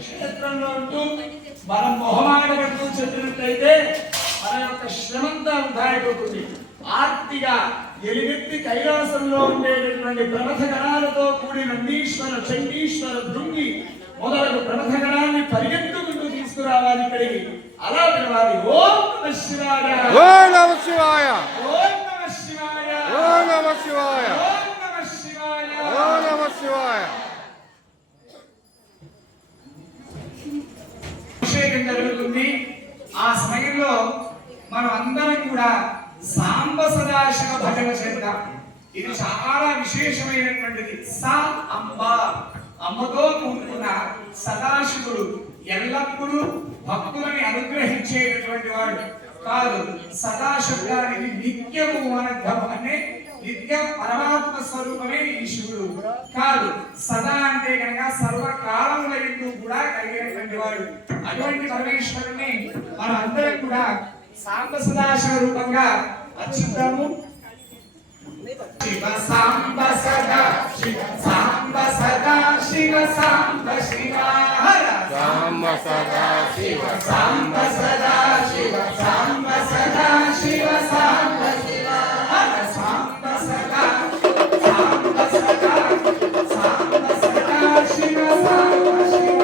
క్షేత్రంలో ఉంటూ మనం మొహమాటపడుతూ చెప్పినట్లయితే మన యొక్క శ్రమంతా వృధా అయిపోతుంది. ఆర్తిగా ఎలుగెత్తి కైలాసంలో ఉండేటటువంటి ప్రమథ గణాలతో కూడిన నందీశ్వర, చండీశ్వర, భృంగి మొదలగు ప్రమథ గణాన్ని పరిగెత్తుకుంటూ తీసుకురావాలి ఇక్కడికి. అలా పిలవాలి. ఓం నమః శివాయ, ఓం నమః శివాయ, ఓం నమః శివాయ, ఓం నమః శివాయ, ఓం నమః శివాయ, ఓం నమః శివాయ. అభిషేకం జరుగుతుంది. ఆ సమయంలో మనం అందరం కూడా సాంబ సదాశివ భజన చేద్దాం. ఇది చాలా విశేషమైనటువంటిది. సా అంబ, అమ్మతో కూడుకున్న సదాశివుడు ఎల్లప్పుడూ భక్తులని అనుగ్రహించేటటువంటి వాడు కాదు. సదాశబ్దానికి నిత్యము అనర్థం. అంటే నిత్య పరమాత్మ స్వరూపమే ఈ శివుడు కాదు. సదా అంటే కనుక సర్వకాలముల యందు కూడా కలిగినటువంటి వాడు. అటువంటి పరమేశ్వరుని మనం అందరం కూడా సాంబ సదాశివ రూపంగా అర్చిద్దాము. శివ సాంబ సదా శివ, సాంబ సదా శివ, సాంబ శివ, సాంబ సదా శివ, సాంబ సదా శివ, సాంబ సదా శివ, సాంబ శివ, సాంబ సదా, సాంబ సదా, సాంబ సదా శివ, సాంబ శివ.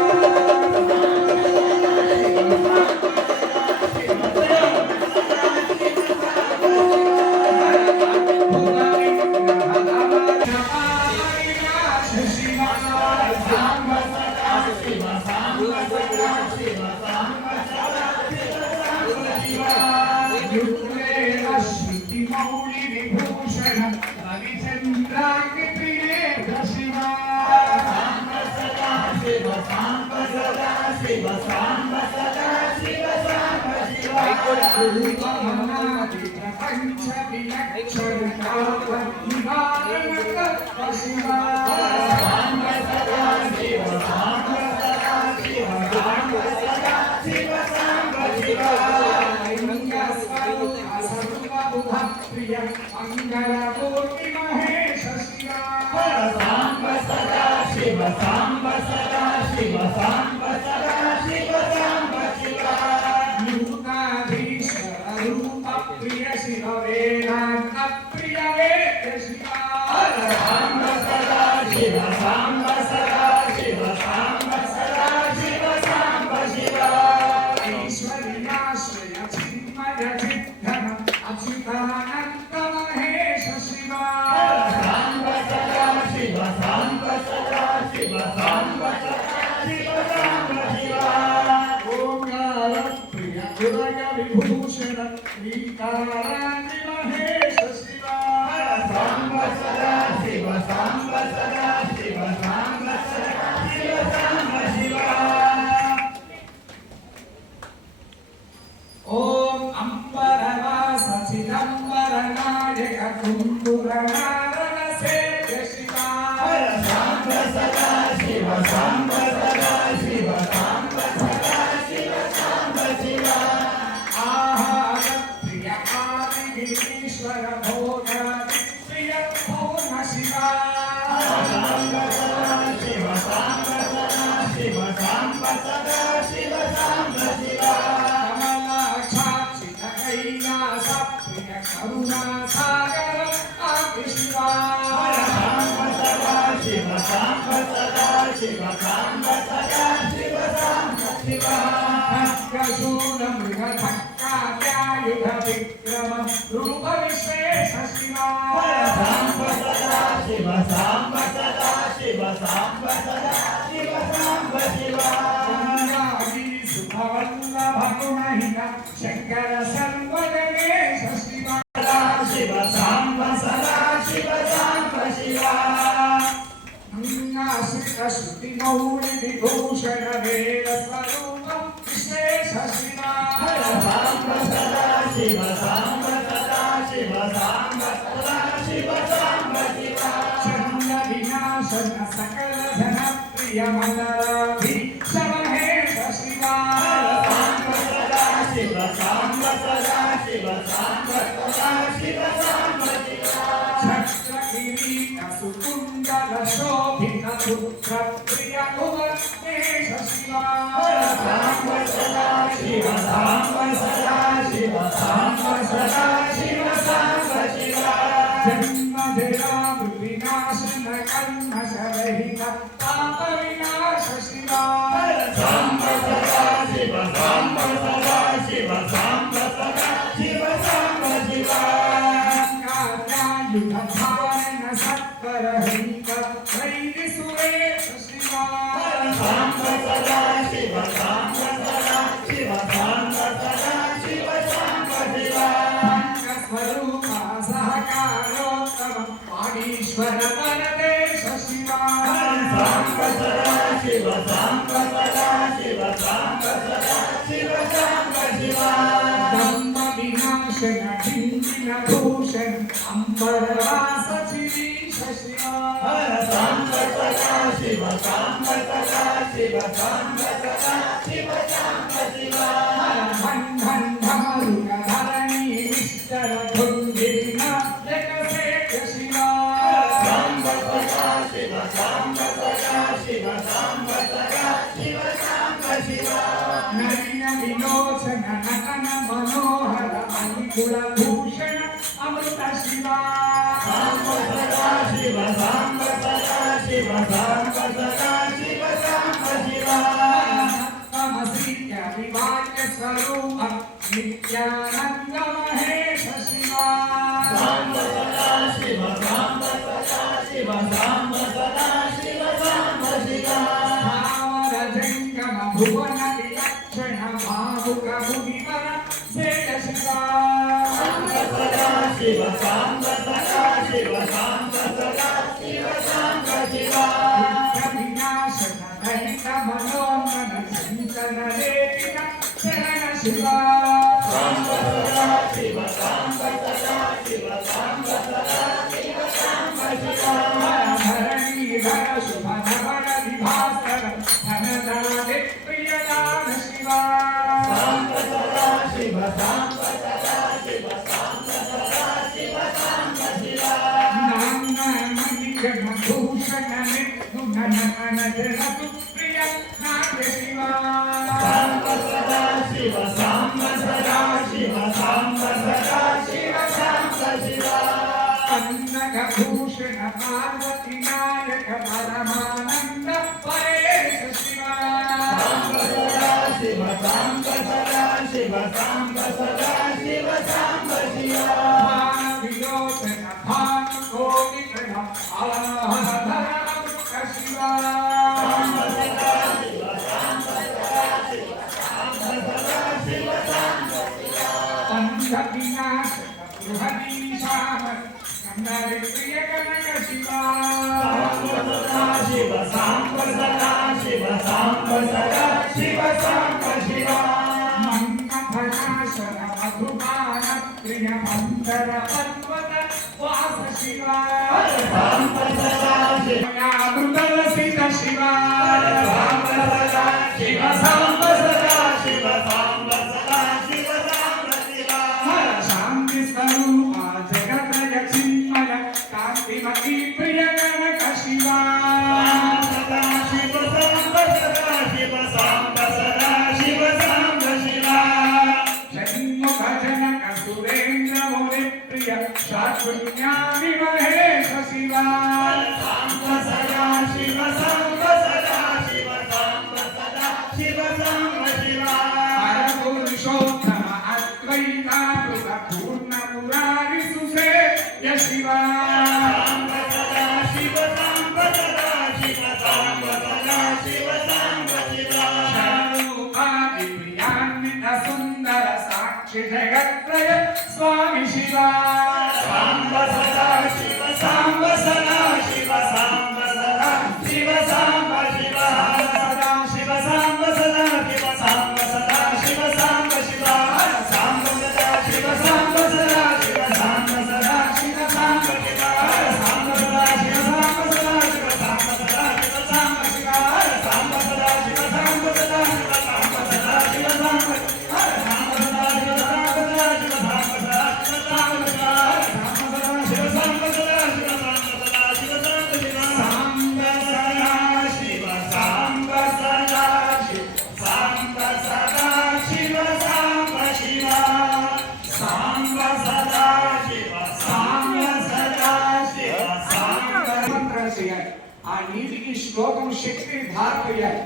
करुणा सागर आदि शिवा सांब सदा शिव सांब सदा शिव सांब सदा शिव सांब शिवा शूल मृग धक्काद्यायुध विक्रम रूप विशेष शिवा सांब सदा शिव सांब सदा शिव सांब सदा शिव सांब शिवा सुभवल्लभ गुणहीन शंकर सर्वगणेश शिवा शिव सांब सदा शिव सांब शिवा श्रुति मौलि विभूषण वेद स्वरूप विशेष शिवा सांब सदा शिव सांब सदा शिव सांब सदा शिव सांब शिवा चंड विनाशन सकल धन प्रिय मलराभि समहेश शिवा सांब सदा शिव सांब सदा शिव सांब सदा शिव सांब शिवा छत्र किरीट सुकुंडल शोभित पुत्र प्रिय कुवतेश शिवा सांब सदा शिव सांब सदा शिव सांब सदा शिव सांब शिवा जन्म जरा विनाशन कल्मष रहित पाप विनाश शिवा सांब सदा शिव सांब सदा शिव सांब सदा शिव सांब शिवा युध धारण सत्वर हिंक वैरि सुरेश शिवा सांब सदा शिव सांब सदा शिव सांब सदा शिव सांब शिवा स्वरूप सहकारोत्तम वागीश्वर परदेश शिवा सांब सदा शिव सांब सदा शिव सांब सदा शिव सांब शिवा धम्म विनाशन हिंदिन भूषण अंबरवास शिरीश शिवा सांब सदा शिव सांब सदा शिव सांब सदा शिव सांब शिवा बंधन धारुक धरणी विस्तर धुंदिन जगसेठ शिवा सांब सदा शिव सांब सदा शिव सांब सदा शिव सांब शिवा नवीन विलोचन नटन मनोहर अनुकूल भूषण अमृत शिवा सांब सदा शिव सांब सदा शिव सांब सदा शिव सांब शिवा तमसीत्य विभाग्य स्वरूप नित्यानंद महेश शिवा सांब सदा शिव सांब सदा शिव सांब सदा शिव सांब शिवा भावर जंगम भुवन विलक्षण भावुक मुनिवर सेठ शिवा सदा शिव सांब सदा शिव सांब सदा शिव सांब शिवा विनाशन रहित मनोन्मन चिंतन लेपित शरण शिवा सांब सदा शिव सांब सदा शिव सांब सदा शिव सांब शिवा धरणीधर शुभ धवल विभास्कर धनदाने प्रियदान शिवा सांब सदा शिव सांब सदा शिव सांब सदा शिव सांब शिवा नाम भूषण निर्गुण नमन जलतु प्रिय नाथ शिवा सांब सदा शिव सांब सदा शिव सांब सदा शिव सांब शिवा कन्नग भूषण पार्वती नायक परमानंद परेश शिवा सांब सदा शिव सांब सदा शिव सांब सदा शिव सांब शिवा भान विलोचन भान गोविंद आलहधर अमृत शिवा सांब सदा शिव सांब सदा शिव सांब सदा शिव सांब शिवा अंध विनाश गृहदीशाम कंदरि प्रिय कनक शिवा सांब सदा शिव सांब सदा शिव सांब सदा शिव सांब शिवा मन्मथनाशन मधुबान प्रिय मंदर पर्वत वास शिवा सांब सदा शिव अमृतरसित शिवा सांब सदा शिव सांब सदा शिव सांब सदा शिव सांब शिवा शांति स्वरूप जगत्रय चिन्मय कांतिमती प्रिय कनक शिवा सदा शिव सांब सदा शिव सांब सदा शिव सांब शिवा जन्म भजन सुरेंद्र मोरे प्रिय शाश्वत्यामि महेश शिवा सांब सदा शिव सांब सदा शिव सांब सदा शिव सांब शिवा परपुरुषोत्तम अद्वैतामृत पूर्ण मुरारि सुसेव्य शिवा सांब सदा शिव सांब सदा शिव सांब सदा शिव सांब शिवा शारूपादि प्रियान्वित सुन्दर साक्षि जगत्त्रय स्वामी शिवा सांब सदा शिव सांब सदा शिव सांब सदा शिव सांब शिवा सदा शिव सांब सदा शिव सांब सदा शिव सांब शिवा सांब सदा शिव सांब सदा शिव सांब सदा शिव सांब शिवा सांब सदा शिव सांब सदा शिव सांब सदा शिव सांब शिवा सांब सदा शिव सांब सदा शिव सांब सदा शिव सांब सांब सदा शिव सांब सदा शिव सांब सदा शिव सांब शिवा सांब सदा शिव सांब सदा शिव सांब सदा शिव सांब शिवा सांब सदा शिव सांब सदा शिव सांब सदा शिव सांब शिवा सांब सदा शिव सांब सदा शिव सांब మంత్రం చేయాలి ఆ నీతికి శ్లోకం శక్తి ధారణ చేయాలి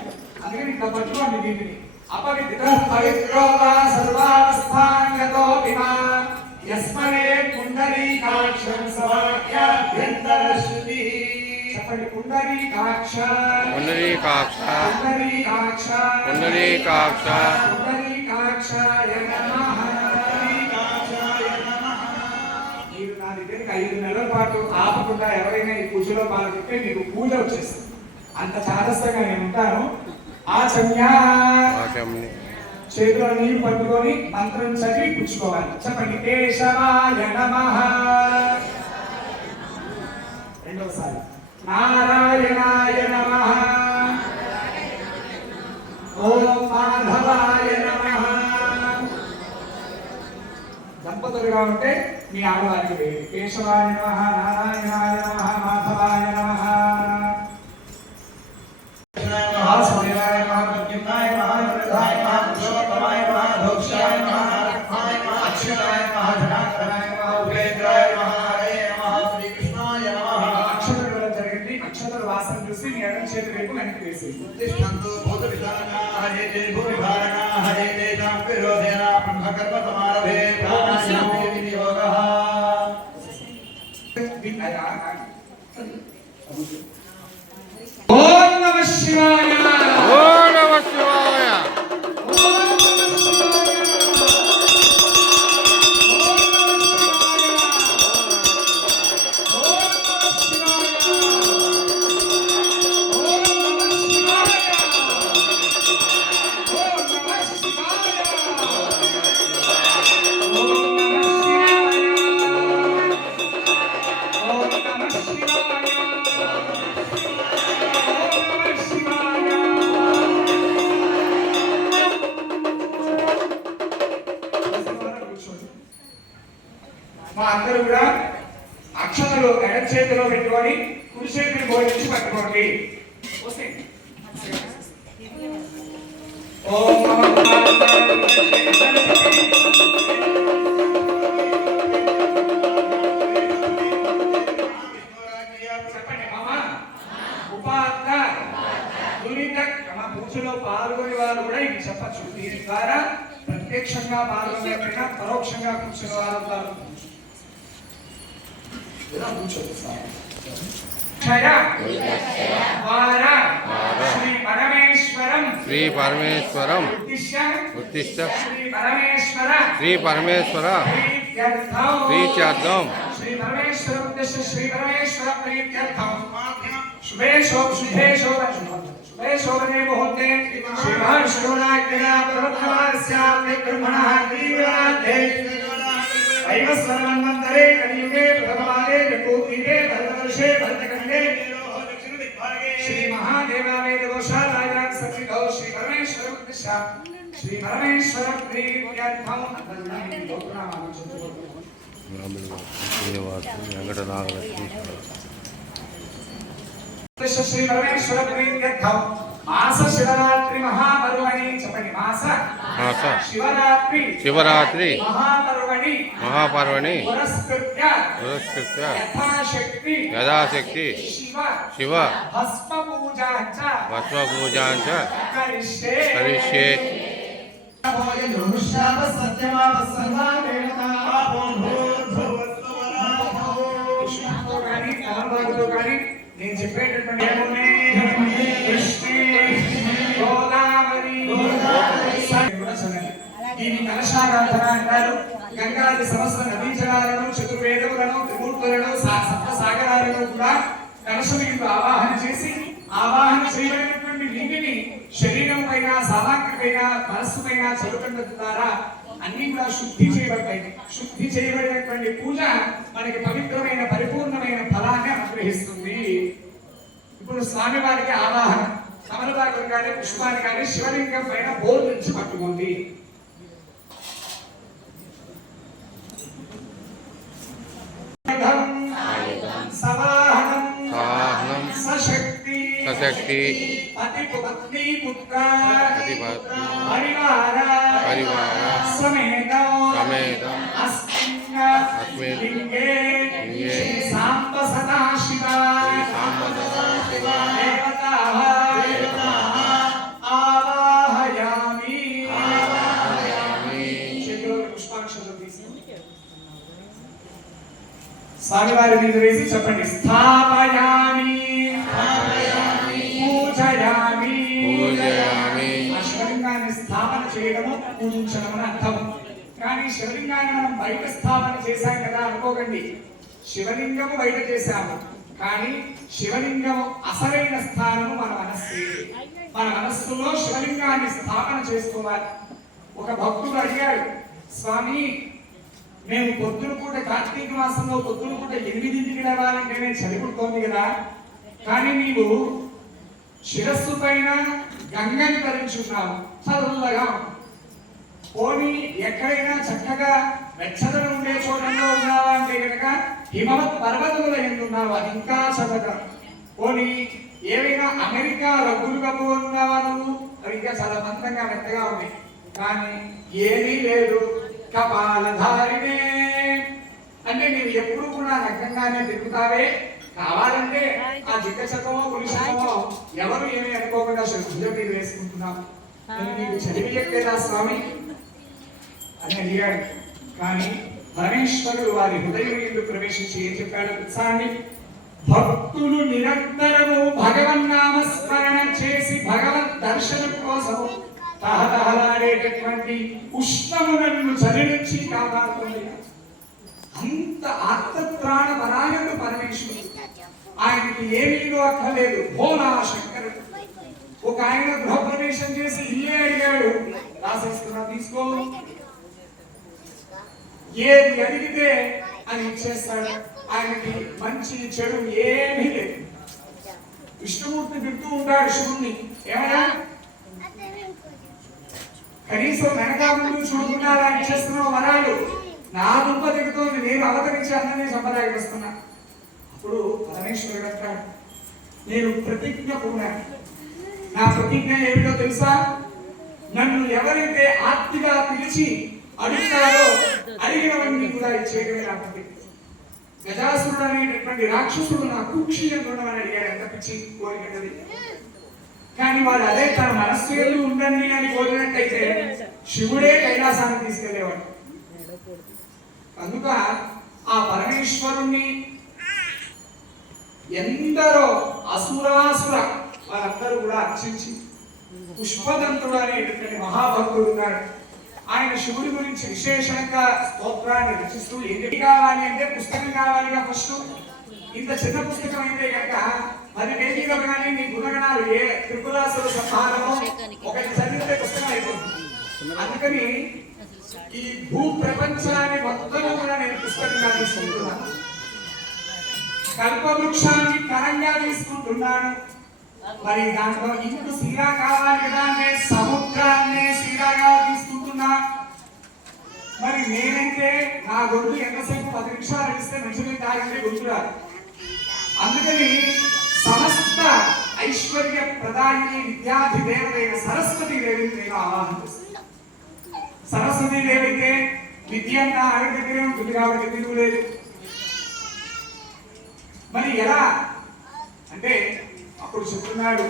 అందుకని ఇంత పట్టుకోండి నీతిని అపవిత్ర పవిత్రో వా సర్వావస్థాంగతో విమా యస్మరే పుండరీకాక్షం సవాక్యాభ్యంతర శుద్ధి చెప్పండి పుండరీకాక్ష పుండరీకాక్ష పుండరీకాక్ష పుండరీకాక్ష పుండరీకాక్షాయ నమః మీరు నా దగ్గరికి 5 నెలల పాటు ఆపకుండా ఎవరైనా ఈ పూజలో పాల్గొంటే మీకు పూజ వచ్చేస్తుంది అంత చాదస్తంగా నేను ఉంటాను ఆచమ్యా ఆచమ్య చేతిలో నీరు పట్టుకొని మంత్రం చదివి పుచ్చుకోవాలి చెప్పండి కేశవాయ నమః రెండోసారి నారాయణాయ నమః ఓం మాధవాయ నమః దంపతులుగా ఉంటే మీ ఆడవారికి వేయండి కేశవాయ నమః నారాయణాయ నమః మాధవాయ నమః వాసుదేవాయ నమః ప్రద్యుమ్నాయ నమః వరదాయ నమః పురుషోత్తమాయ నమః ధోక్షాయ నమః రక్మాయ నమః అక్షరాయ నమః జనార్దనాయ నమః ఉపేంద్రాయ నమః హరే నమః శ్రీకృష్ణాయ నమః అక్షతలు జరిగింది అక్షతల వాసన చూసి మీ ఎడమ చేతి వైపు వెనక్కి వేసేయండి తిష్టంతు భూత విధానా హరే తే భూమిభారణ హరే తేషాం విరోధేన బ్రహ్మకర్మ సమారభే ప్రాణాయామో వినియోగః ఓం నమః శివాయ ఓం నమః శివాయ ఓం నమః శివాయ ఓం నమః శివాయ ఓం నమః శివాయ ఓం నమః శివాయ ఓం నమః శివాయ ఓం నమః శివాయ మా అందరూ కూడా అక్షతలు ఎడ చేతిలో పెట్టుకొని కుడి చేతిని బోధించి పట్టుకోండి ఓం చెప్పండి మామా ఉపాత్త దురిత మా పూజలో పాల్గొనే వారు కూడా ఇది చెప్పచ్చు దీని ద్వారా ప్రత్యక్షంగా పాల్గొనకపోయినా పరోక్షంగా కూర్చున్న వారు ఉంటారు ఇలా కూర్చోండి సార్ క్షయ వార శ్రీ పరమేశ్వరం శ్రీ పరమేశ్వరం ఉద్దిశ్య ఉత్తిష్ట శ్రీ పరమేశ్వర శ్రీ పరమేశ్వర ప్రీత్యర్థం శ్రీ పరమేశ్వర ఉద్దేశ్య శ్రీ పరమేశ్వర ప్రీత్యర్థం శుభే శుభే శుభే శోభనే ముహూర్తే శ్రీ మహాశివరాజ్ఞా ప్రవర్తమానస్యామి బ్రహ్మణః తీవ్రార్థే వైవస్వరమన్వంతరే కలియుగే ప్రథమాదే జగూతిరే భరతవర్షే భరతఖండే శ్రీ మహాదేవావేద గోశాలాయ సత్రికౌ శ్రీ పరమేశ్వర ఉద్దేశ్య శ్రీ పరమేశ్వర ప్రీత్యర్థం అందరూ లోకనామాలను చదువుకోండి శ్రీనివాసు వెంకట నాగలక్ష్మి శ్రీ పరమేశ్వర ప్రీత్యర్థం మాస శివరాత్రి మహాపర్వణి చెప్పండి మాస మాస శివరాత్రి శివరాత్రి మహాపర్వణి మహాపర్వణి పురస్కృత్య పురస్కృత్య యథాశక్తి శివ భస్మ భస్మపూజాంచ కరిష్యే. నేను చెప్పేటటువంటి దీన్ని కలశారాధన అంటారు. గంగాది సమస్త నదీ జలాలను, చతుర్వేదములను, త్రిమూర్తులను, సప్త సాగరాలను కూడా కలశములు ఆవాహన చేసి, ఆవాహన చేయబడినటువంటి నీటిని శరీరం పైన, సామాగ్రి పైన, మనస్సు పైన చదువుకున్న ద్వారా అన్ని కూడా శుద్ధి చేయబడతాయి. శుద్ధి చేయబడినటువంటి పూజ మనకి పవిత్రమైన పరిపూర్ణమైన ఫలాన్ని అనుగ్రహిస్తుంది. ఇప్పుడు స్వామి వారికి ఆవాహన కమలదాకులు కానీ పుష్పాన్ని కానీ శివలింగం పైన బోర్ నుంచి పట్టుకుంది. సవాహనం సశక్తి పతి పుత్ర పరివార సమేత అస్మిన్ లింగే సాంబ సదాశివ ఆవాహయామి. పుష్పాక్షరం తీసుకుని స్వామివారి మీద వేసి చెప్పండి. స్థాపయామి పూజయామి. ఆ శివలింగాన్ని స్థాపన చేయడము పూజించడం అని అర్థం. కానీ శివలింగాన్ని మనం బయట స్థాపన చేశాం కదా అనుకోకండి. శివలింగము బయట చేశాము, కానీ శివలింగము అసలైన స్థానము మన మనస్సు. మన మనస్సులో శివలింగాన్ని స్థాపన చేసుకోవాలి. ఒక భక్తుడు అడిగాడు, స్వామి మేము పొద్దున పూట కార్తీక మాసంలో పొద్దున పూట 8ంటికి లేవాలంటే నేను చలిపుడుతోంది కదా, కానీ నీవు శిరస్సు పైన గంగని ధరించున్నావు, చల్లగా పోనీ ఎక్కడైనా చక్కగా వెచ్చదనం ఉండే చోటల్లో ఉన్నావా అంటే కనుక హిమవత్ పర్వతముల ఎందున్నావు, అది ఇంకా చల్లగా. పోనీ ఏవైనా అమెరికా రగ్గులు కప్పు ఉన్నావా నువ్వు, అవి ఇంకా చాలా మందంగా మెత్తగా ఉన్నాయి. కానీ ఏమీ లేదు, కపాలధారినే అంటే నీవు ఎప్పుడు కూడా నగ్నంగానే తిరుగుతావే. కావాలంటే ఆ జిగ్గ చక్కమో పులిశమో ఎవరు ఏమీ అనుకోకుండా భుజం మీద వేసుకుంటున్నావు, నీకు చదివి చెప్పేదా స్వామి అని అడిగాడు. కానీ పరమేశ్వరుడు వారి హృదయం ఎందుకు ప్రవేశించి ఏం చెప్పాడు ఉత్సాహాన్ని, భక్తులు నిరంతరము భగవన్నామస్మరణ చేసి భగవద్ దర్శనం కోసం తహతహలాడేటటువంటి ఉష్ణమునన్ను చలి నుంచి కాపాడుతుంది. అంత ఆత్మత్రాణ పరాయణుడు పరమేశ్వరుడు. ఆయనకి ఏమీలో అక్కర్లేదు. భోలా శంకరుడు ఒక ఆయన గృహప్రవేశం చేసి ఇల్లే అడిగాడు, రాసేస్తున్నా తీసుకో, ఏది అడిగితే అని ఇచ్చేస్తాడు. ఆయనకి మంచి చెడు ఏమీ లేదు. విష్ణుమూర్తి తిడుతూ ఉంటాడు శివుణ్ణి, ఏమన్నా కనీసం వెనకా ముందు చూడకుండా ఇచ్చేస్తున్నావు వరాలు, నా దుంప దిగుతోంది, నేను అవతరించి అందరినీ సంప్రదాయపరుస్తున్నా. అప్పుడు పరమేశ్వరుడు అంటాడు, నేను ప్రతిజ్ఞ పూనాను. నా ప్రతిజ్ఞ ఏమిటో తెలుసా, నన్ను ఎవరైతే ఆర్తిగా పిలిచి అడుగుతారో అడిగినవన్నీ కూడా ఇచ్చేయడమే నా ప్రతిజ్ఞ. గజాసురుడు అనేటటువంటి రాక్షసుడు నా కుక్షి ఉండమని అడిగాడు. ఎంత పిచ్చి కోరికది. కానీ వాడు అదే తన మనస్సు ఎందు ఉండండి అని కోరినట్టయితే శివుడే కైలాసాన్ని తీసుకెళ్లేవాడు. కనుక ఆ పరమేశ్వరుణ్ణి ఎందరో అసురాసుర వాళ్ళందరూ కూడా అర్చించి, పుష్పదంతుడు అనేటువంటి మహాభక్తుడు ఉన్నాడు. ఆయన శివుడి గురించి విశేషంగా స్తోత్రాన్ని రచిస్తూ ఏం కావాలి అంటే పుస్తకం కావాలిగా. ఫస్ట్ ఇంత చిన్న పుస్తకం అయితే కనుక 10 పేజీలో కానీ నీ గుణగణాలు ఏ త్రిపురాసుర సంహారమో ఒకటి చదివితే పుస్తకం అయిపోతుంది. అందుకని ఈ భూ ప్రపంచాన్ని మొత్తం కూడా నేను పుస్తకంగా తీసుకుంటున్నాను. కల్పవృక్షాన్ని కరంగా తీసుకుంటున్నాను. మరి దాంట్లో ఇంకు సీరా కావాలి కదా అంటే సముద్రాన్ని సీరాగా తీసుకుంటున్నా. మరి నేనంటే నా గొంతు ఎంతసేపు 10 నిమిషాలు ఇస్తే మంచిగా తాగితే గొంతురాదు. అందుకని సమస్త ఐశ్వర్య ప్రదాయిని విద్యాధిదేవతైన సరస్వతీ దేవిని నేను ఆవాహన చేస్తున్నాను. సరస్వతీ దేవితే విద్య అంతా ఆయన దగ్గరే ఉంటుంది కాబట్టి తిరుగులేదు. మరి ఎలా అంటే అప్పుడు చెప్తున్నాడు,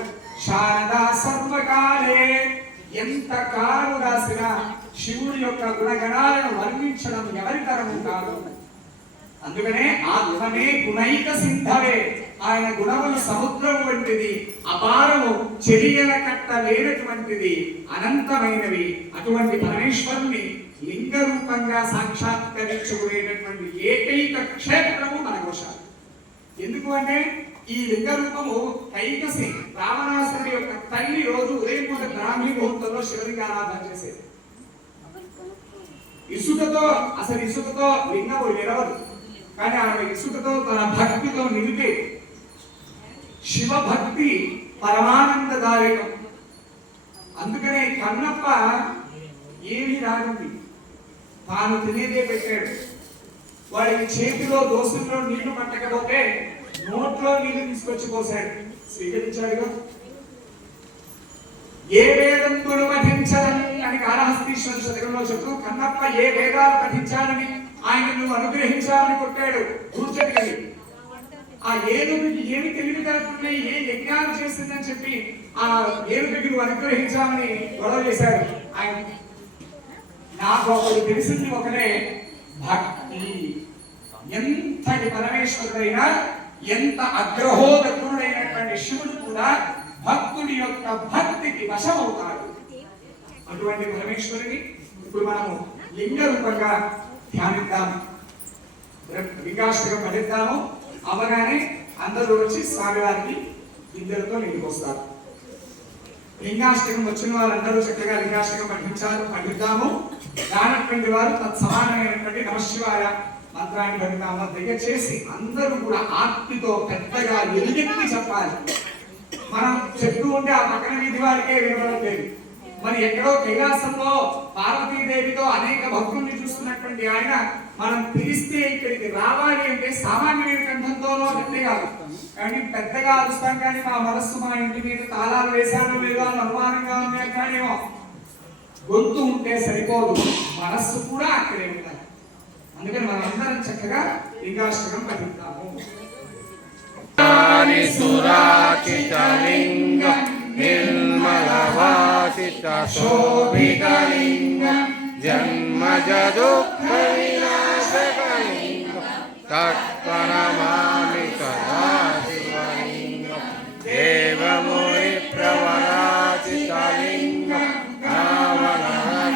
శారదా సర్వకాలే, ఎంత కాలం రాసినా శివుడి యొక్క గుణగణాలను వర్ణించడం ఎవరి తరము కాదు. అందుకనే ఆ గుణమే గుణైక సిద్ధవే, ఆయన గుణములు సముద్రం వంటిది, అపారము చెరియల కట్ట లేనటువంటిది, అనంతమైనవి. అటువంటి పరమేశ్వరుని లింగ రూపంగా సాక్షాత్కరించుకునేటటువంటి ఏకైక క్షేత్రము మన గోశాల. ఎందుకు అంటే ఈ లింగ రూపము కైకసి రావణాసురుడి యొక్క తల్లి రోజు ఉదయం పూట బ్రాహ్మీ ముహూర్తంలో శివలింగ ఆరాధన చేసేది. ఇసుకతో, అసలు ఇసుకతో లింగము నిలవదు, కానీ ఆమె ఇసుకతో తన భక్తితో నిలిపే. శివభక్తి పరమానందదాయకం. అందుకనే కన్నప్ప ఏమి రాగండి, తాను తినేదే పెట్టాడు. వాడికి చేతిలో దోసుల్లో నీళ్లు పట్టకపోతే నోట్లో నీళ్లు తీసుకొచ్చి పోసాడు, స్వీకరించాడుగా. ఏ వేదంతుడు పఠించదని అని కాళహస్తీశ్వర శతకంలో చెప్తూ కన్నప్ప ఏ వేదాలు పఠించాలని ఆయనను అనుగ్రహించాలని కొట్టాడు కూర్చొని. ఆ ఏనుగుకి ఏమి తెలివితేటలున్నాయి, ఏ యజ్ఞాలు చేసిందని చెప్పి ఆ ఏనుగుకి నువ్వు అనుగ్రహించాలని గొడవ చేశాడు ఆయన. నాకు ఒకటి తెలిసింది ఒకటే, భక్తి. ఎంతటి పరమేశ్వరుడైనా, ఎంత అగ్రహోదగ్రుడైనటువంటి శివుడు కూడా భక్తుడి యొక్క భక్తికి వశమవుతాడు. అటువంటి పరమేశ్వరుని ఇప్పుడు మనము లింగ రూపంగా ధ్యానిద్దాం, లింగాష్టకం పఠిద్దాము. అవగానే అందరూ వచ్చి స్వామివారికి బిందెలతో నిండిపోస్తారు. లింగాష్టకం వచ్చిన వారందరూ చక్కగా లింగాష్టకం పఠిద్దాము. రానటువంటి వారు తత్సమానమైనటువంటి నమశివాయ మంత్రాన్ని పఠిద్దాము. దగ్గర చేసి అందరూ కూడా ఆర్తితో పెద్దగా ఎలుగెత్తి చెప్పాలి. మనం చెప్తూ ఉంటే ఆ పక్కన వీధి వారికే వినపడలేదు. మరి ఎక్కడో కైలాసంలో పార్వతీదేవితో అనేక భక్తుల్ని చూస్తున్నటువంటి ఆయన మనం పిలిస్తే ఇక్కడికి రావాలి అంటే సామాన్యమైన కంఠంతోనో అంటే కాదు, కానీ పెద్దగా అరుస్తాం. కానీ మా మనస్సు మా ఇంటి మీద తాళాలు వేశానో లేదో అని అనుమానంగా ఉన్నాయి. కానేమో గొంతు ఉంటే సరిపోదు, మనస్సు కూడా అక్కడే ఉండాలి. అందుకని మనం అందరం చక్కగా లింగాష్టకం పఠిద్దాము. సురాచితలింగం నిర్మలవాసిత శోభితలింగం జన్మజ దుఃఖ వినాశకలింగం తత్ప్రణమామి సదా శివలింగం దేవముని ప్రవరాచితలింగం రావణకరలింగం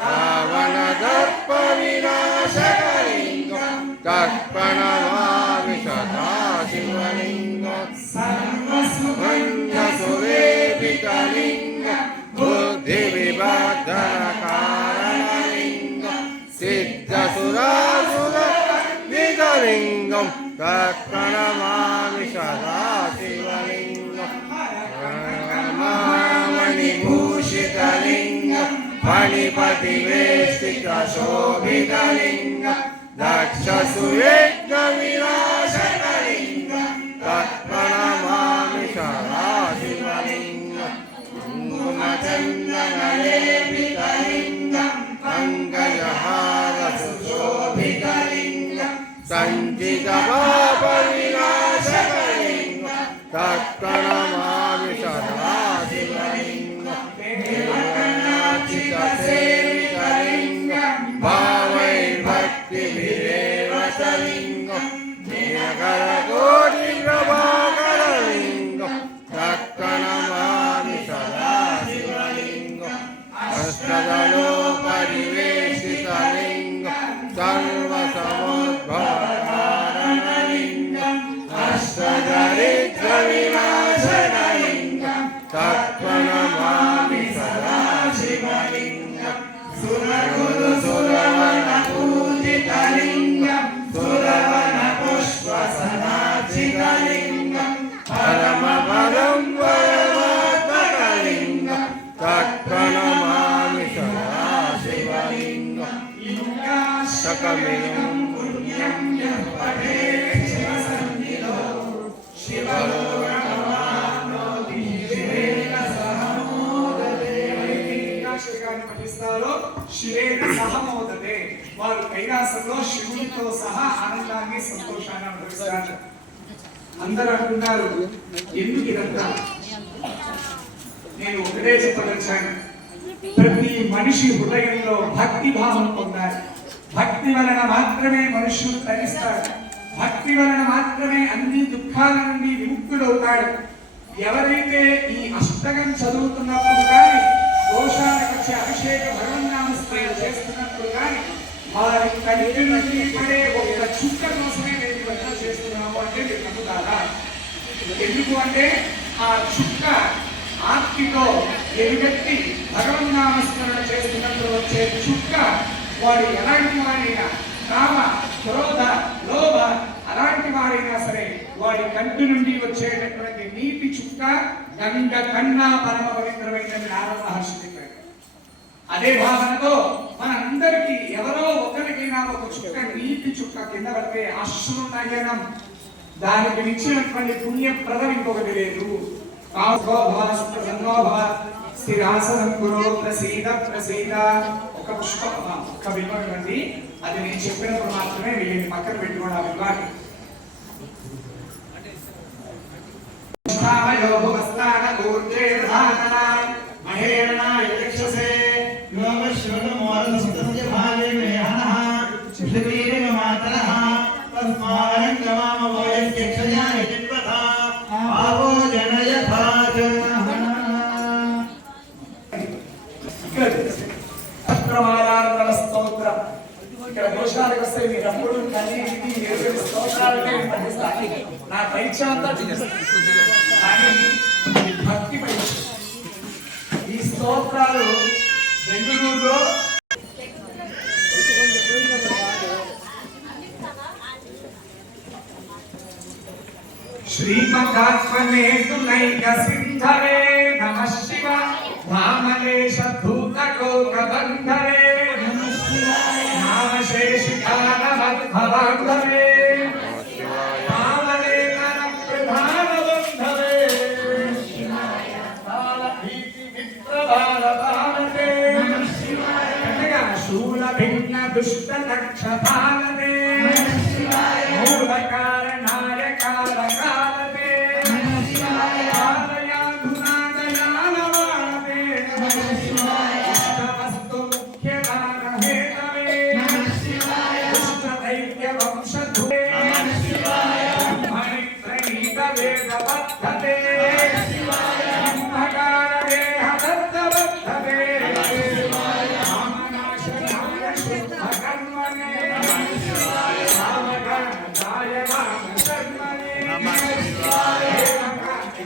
రావణదర్ప వినాశకలింగం తత్ప్రణమామి సదా శివలింగం సర్వసురేపితలింగం బుద్ధి వివర్ధన కారణలింగం సిద్ధసురాసుర నిజలింగం తత్ప్రణమామి సదా శివలింగం మణిభూషితలింగం ఫణిపతివేష్టిత శోభితలింగం దక్షసుయజ్ఞ వినాశకలింగం తత్ప్రణమామి సదా శివలింగం కుంకుమచందనలేపితలింగం పంకజహార సుశోభితలింగం సంచిత పాప వినాశకలింగం తత్ప్రణమామి సదా శివలింగం దేవనాచిత సేవితలింగం భావైర్భక్తి విరేవతలింగం నీలకరకోటి ప్రభాకరలింగం తత్ప్రణమామి సదా శివలింగం అష్టదలోపరివేశితలింగం సర్వసముద్భవకారణలింగం అష్టదరిద్ర వినాశకలింగం తత్ప్రణమామి సదా శివలింగం సురగురు సురవణ పూజితలింగం సురవణ పుష్ప సదాచితలింగం పరమపదం పరమాత్మకలింగం తత్ప్రణమామి సదా శివలింగం సకమిలం పుణ్యం పఠేత్ శివసన్నిధౌ శివలోకమాప్నోతి వివేక సహమోదతే. పఠిస్తారో శివేన సహమోదతే. వారు కైలాసంలో శివునితో సహా ఆనందాన్ని సంతోషాన్ని అనుభవిస్తారు. అందరూ అంటున్నారు ఎందుకు ఇదంతా? నేను ఒకటే చెప్పదలిచాను, ప్రతి మనిషి హృదయంలో భక్తి భావం పొందాలి. భక్తి వలన మాత్రమే మనుష్యుడు తరిస్తాడు. భక్తి వలన మాత్రమే అన్ని దుఃఖాల నుండి విముక్తుడవుతాడు. ఎవరైతే ఈ అష్టకం చదువుతున్నప్పుడు కానీ, దోషాలకు వచ్చే అభిషేక భగవన్నామస్మరణ చేస్తున్నప్పుడు కానీ, వారి కంటి నుండి పడే ఒక్క చుక్క కోసమే మేము ఇవన్నీ చేస్తున్నాము అంటే మీరు నమ్ముతారా? ఎందుకు అంటే ఆ చుక్క ఆర్తితో ఎలుగెత్తి భగవన్నామస్మరణ చేస్తున్నప్పుడు వచ్చే చుక్క వాడు ఎలాంటి వాడైనా, కామ, క్రోధ, లోభ అలాంటి వాడైనా సరే వాడి కంటి నుండి వచ్చేటటువంటి నీటి చుక్క గంగ కన్నా పరమ పవిత్రమైన నారద మహర్షి చెప్పాడు. అదే భావనతో మనందరికీ ఎవరో ఒకరికైనా ఒక చుక్క నీటి చుక్క కింద పడితే అశ్రునయనం, దానికి మించినటువంటి పుణ్యప్రదం ఇంకొకటి లేదు. స్థిరాసనం గురో ప్రసీద ప్రసీద. ఒక పుష్పం ఒక్క బిల్వం ఇవ్వండి, అది నేను చెప్పినప్పుడు మాత్రమే వీళ్ళని పక్కన పెట్టుకోవడం ఇవ్వాలి. ఇక్కడ దోషాలకు వస్తే మీరప్పుడు నా పరీక్ష అంతా కానీ భక్తి పరీక్ష. ఈ స్తోత్రాలు బెంగళూరులో శ్రీమదాత్మనేతునైక సింధరే నమః శివ వామలేశ భూతకోకబంధరే నమః శివాయ నామశేషికానమద్భవాంధరే పావనేతర ప్రధానబంధరే నమః శివాయ కాలభీతి విప్రబాలపాలనే నమః శివాయ కనగా శూల భిన్న దుష్ట దక్షపాలనే నమః శివాయ మూలకారణాయ కాలకాలనే నమః శివాయ ఆలయాధునాదయానవాననే నమః శివాయ అష్టవస్తు ముఖ్యదానహేతవే నమః శివాయ దుష్టదైత్య వంశధురే నమః శివాయ బ్రహ్మణిప్రణీత వేదబద్ధతే నమః శివాయ బ్రహ్మకారదేహదత్తబద్ధతే నమః శివాయ రామనాశనాయ శుద్ధకర్మణే నమః శివాయ రామగణాయ రామశర్మణే నమః శివాయ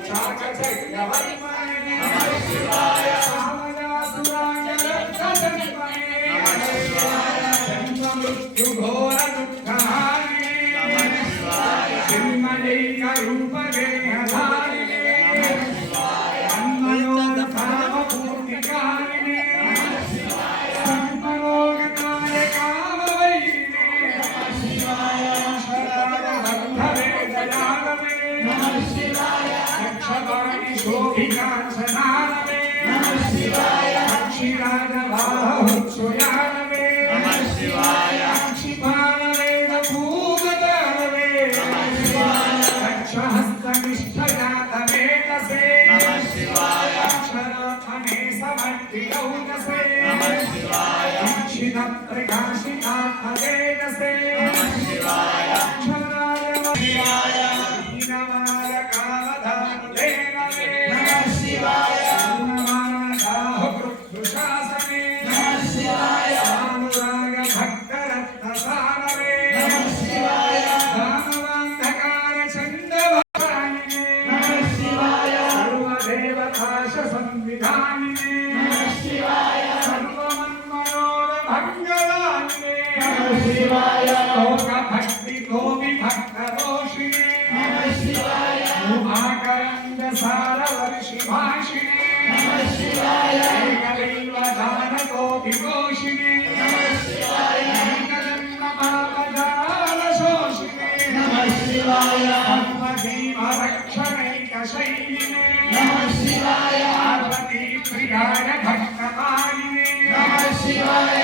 చాకచక్రవర్మణే నమః శివాయ రామదాసురాయ రక్తధర్మణే నమః శివాయ జన్మమృత్యుఘోర దుఃఖహారిణే నమః శివాయ జన్మలేక రూపదేహధారిణే నమః శివాయ అన్మయోరకామపూర్తికారిణే నమః శివాయ సర్వరోగకాయ కామవైరిణే నమః శివాయ శరణాగతవే దయాగవే నమః శివాయ రక్షవాణి శోభికాంచనానవే నమః శివాయ అక్షిరాజవాహుత్సుయానవే నమః శివాయ అక్షిపాలవేద భూగతానవే నమః శివాయ రక్షహస్తనిష్ఠయాతవేదసే నమః శివాయ అక్షరాత్మనే సమర్పితౌదసే నమః శివాయ అక్షిణ ప్రకాశితాత్మవేదసే నమః శివాయ అక్షరాయ దీనమాయ కామధానుదేవే నమః శివాయ పూర్ణమాదాహృశాసనే నమః శివాయ అనురాగ భక్తరత్నసానవే నమః శివాయ దానవాంధకార చందవాణినే నమః శివాయ సర్వదేవతాశ సంవిధానినే నమః శివాయ సర్వమన్మయోర భంగవానినే నమః శివాయ లోక భక్తి గోపి భక్తదోషినే నమః శివాయ ఉమాకరంద సారవర్షి భాషినే నమః శివాయ ఏకదైవ దాన గోపి ఘోషినే నమః శివాయ ఏకజన్మ పాపజాల శోషినే నమః శివాయ ఆత్మజీవ రక్షణైక శైలినే నమః శివాయ పార్వతీ ప్రియాయ భక్తపాలినే నమః శివాయ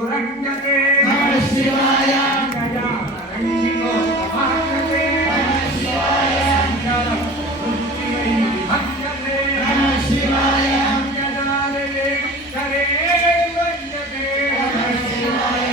ऋतुरङ्गते नमः शिवाय गजानरङ्गितो समागते नमः शिवाय सञ्जलं वृत्तिवै विभङ्गते नमः शिवाय गजानने करे वन्द्यते नमः शिवाय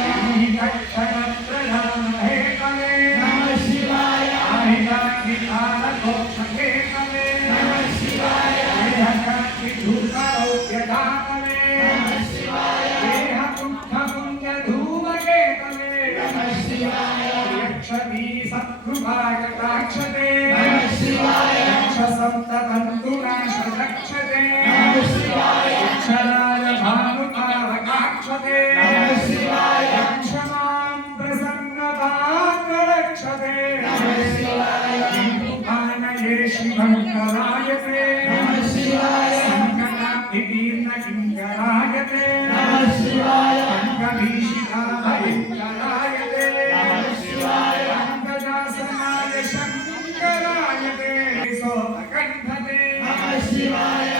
दक्षिणप्रधानहे कले नमः शिवाय आहिताङ्गितानघोषके कले नमः शिवाय देहकान्तिधूपौद्यदाकले नमः शिवाय देहपुण्यपुण्यधूमके कले नमः शिवाय यक्षमी सत्कृपाय काक्षते नमः शिवाय यक्षसप्ततन्तुनाशरक्षते नमः शिवाय यक्षराज भानुपावकाक्षते नमः शिवाय यक्षमां प्रसन्नतां रक्षते नमः शिवाय किङ्कुमानये शिवङ्करायते नमः शिवाय सङ्कटाभितीर्णकिङ्करायते नमः शिवाय अङ्गभीषिकाभयङ्करायते नमः शिवाय अङ्गदासनाय शङ्करायते सोमकण्ठते नमः शिवाय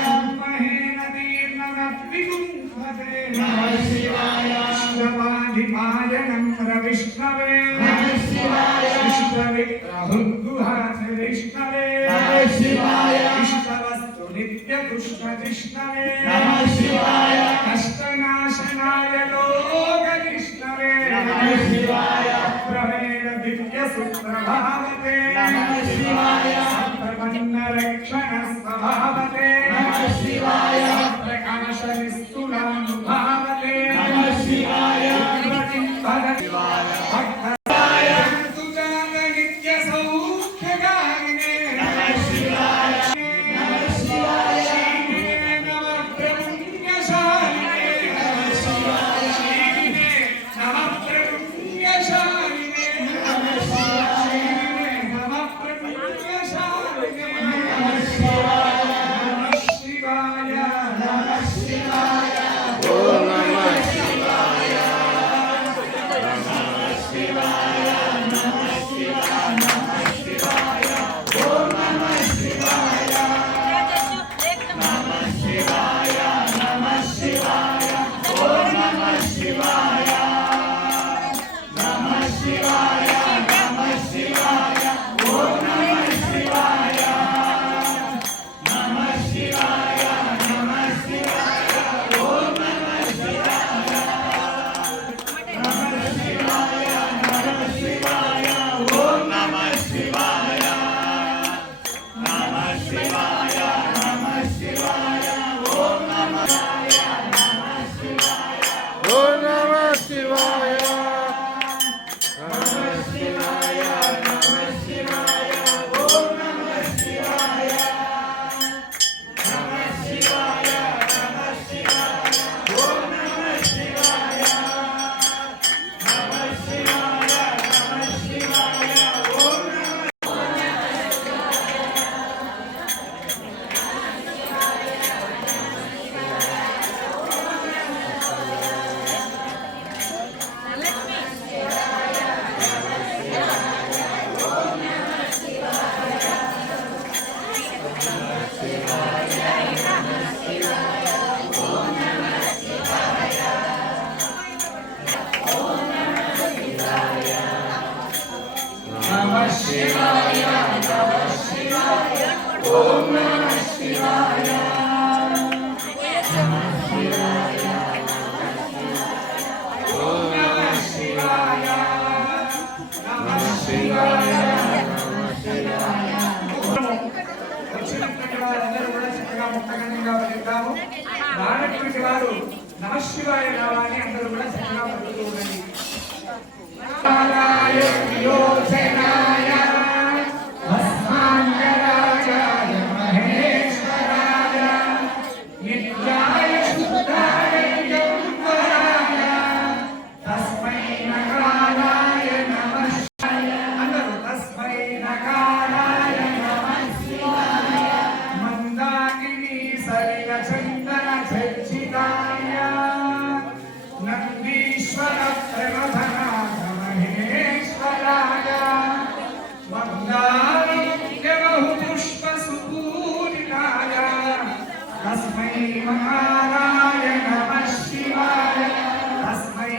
महेन तीर्णमद्विगुम्फते नमः शिवाय शिवपाधिपायनं प्रविष्णवे नमः शिवाय विष्णविग्रहुर्गुहास विष्णवे नमः शिवाय इष्टवस्तु नित्यपुष्पतिष्णवे नमः शिवाय कष्टनाशनाय लोकविष्णवे नमः शिवाय प्रमेण दिव्यसुप्रभावते नमः शिवाय प्रपन्नरक्षणस्वभावते नमः शिवाय प्रकाशनिस्तुलानुभावते नमः शिवाय नित्यसौख्यकारिणे नमः शिवाय नमः शिवाय नमः प्रपुण्यशालिने नमः शिवाय नमः प्रपुण्यशालिने नमः शिवाय नमः प्रपुण्यशालिने नमः शिवाय नमः शिवाय नमः शिवाय ॐ नमः शिवाय नमः शिवाय नमः शिवाय नमः शिवाय ओम नमः शिवाय नमः शिवाय नमः शिवाय ओम नमः शिवाय नमः शिवाय नमः शिवाय ओम नमः शिवाय नमः शिवाय नमः शिवाय ओम नमः शिवाय नमः शिवाय नमः शिवाय ओम नमः शिवाय नमः शिवाय नमः शिवाय ओम नमः ॐ नमः शिवाय नमः शिवाय नमः शिवाय ओम नमः शिवाय नमः शिवाय नमः शिवाय ओम नमः शिवाय नमः शिवाय नमः शिवाय ओम नमः नमः शिवाय नमः शिवाय ओम नमः शिवाय नमः शिवाय नमः शिवाय వచ్చినటువంటి వారందరూ కూడా చక్కగా ముక్తగంగా పలుకుతాము రానటువంటి వారు నమః శివాయ రావాలని అందరూ కూడా చక్కగా పలుకుతూ ఉండండి యోచనాయ భస్మాంగరాజాయ మహేశ్వరాయ నిత్యాయ శుద్ధాయ దిగంబరాయ తస్మై నకారాయ నమః శివాయ అందరూ తస్మై నకారాయ నమః శివాయ మందాకిని సరిగ చందన చర్చితాయ నందీశ్వర ప్రమథనాథ మహేశ్వరాయ మందారముఖ్యబహు పుష్పసుపూరితాయ తస్మై మహారాయ నమః శివాయ తస్మై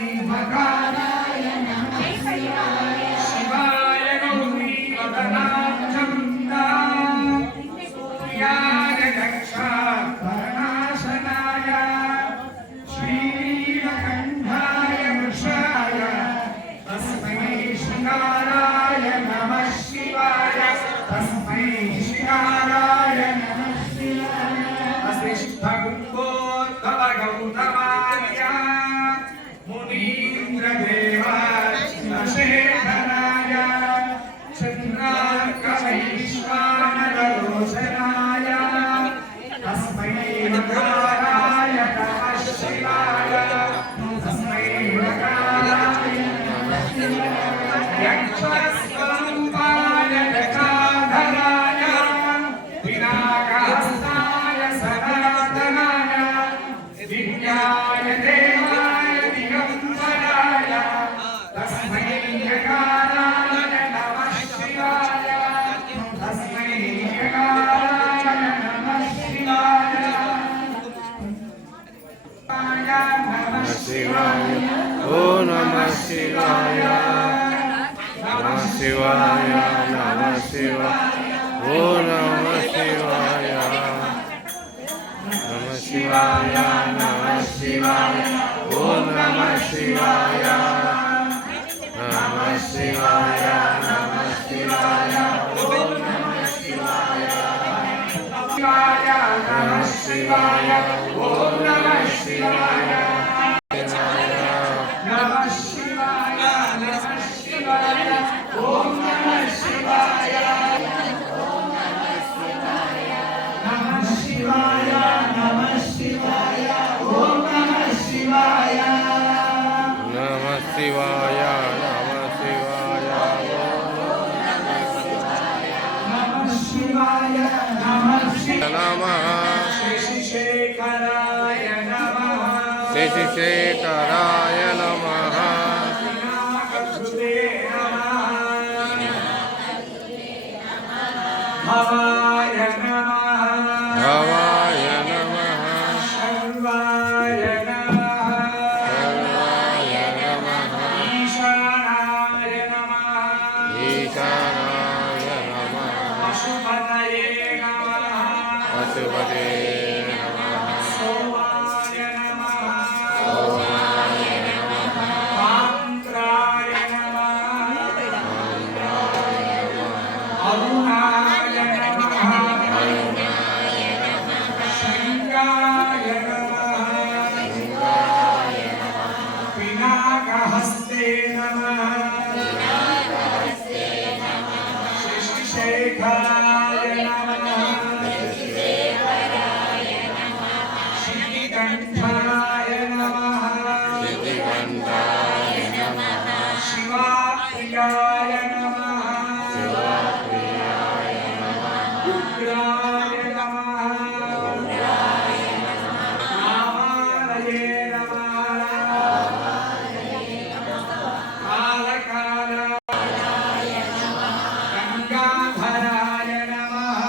चन्द्रशेखराय चन्द्रार्कवैश्वानरलोचनाय तस्मै नकाराय नमः शिवाय तस्मै नकाराय नमः शिवाय यक्षस्वरूपाय जटाधराय विनाकहस्ताय सनातनाय दिव्याय देवाय दिगम्बराय तस्मै नकाराय नमः शिवाय तस्मै नकाराय नमः शिवाय नमः शिवाय ओ नमः शिवाय नमः शिवाय नमः शिवाय ओ नमः शिवाय नमः शिवाय नमः शिवाय ओ नमः शिवाय नमः शिवाय नमः शिवाय ओ नमः शिवाय नमः शिवाय ओम नमः शिवाय नमः शिवाय नमः शिवाय ओम नमः शिवाय नमः शिवाय नमः शिवाय ओम नमः शिवाय नमः शिवाय नमः शिवाय नमः शिवाय नमः शिवाय नमः शशिशेखराय नमः शशिशेखराय नमः विनाककृते नमः भवाय नमः भवाय नमः सर्वाय नमः सर्वाय नमः ईशानाय नमः ईशानाय नमः पशुपतये नमः पशुपते नमः सोमाय नमः ओमाय नमः पान्त्राय नमः आम्राय नमः अरुणाय नमः अरुणाय नमः शृङ्गाय नमः लिङ्गाय नमः पिनाकहस्ते नमः शशिशेखराय नमः श्रीकण्ठाय नमः सिद्धिकण्ठाय नमः शिवाप्रियाय नमः शिवप्रियाय नमः रुद्राय नमः रामालये नमः कालकालाय गङ्गाधराय नमः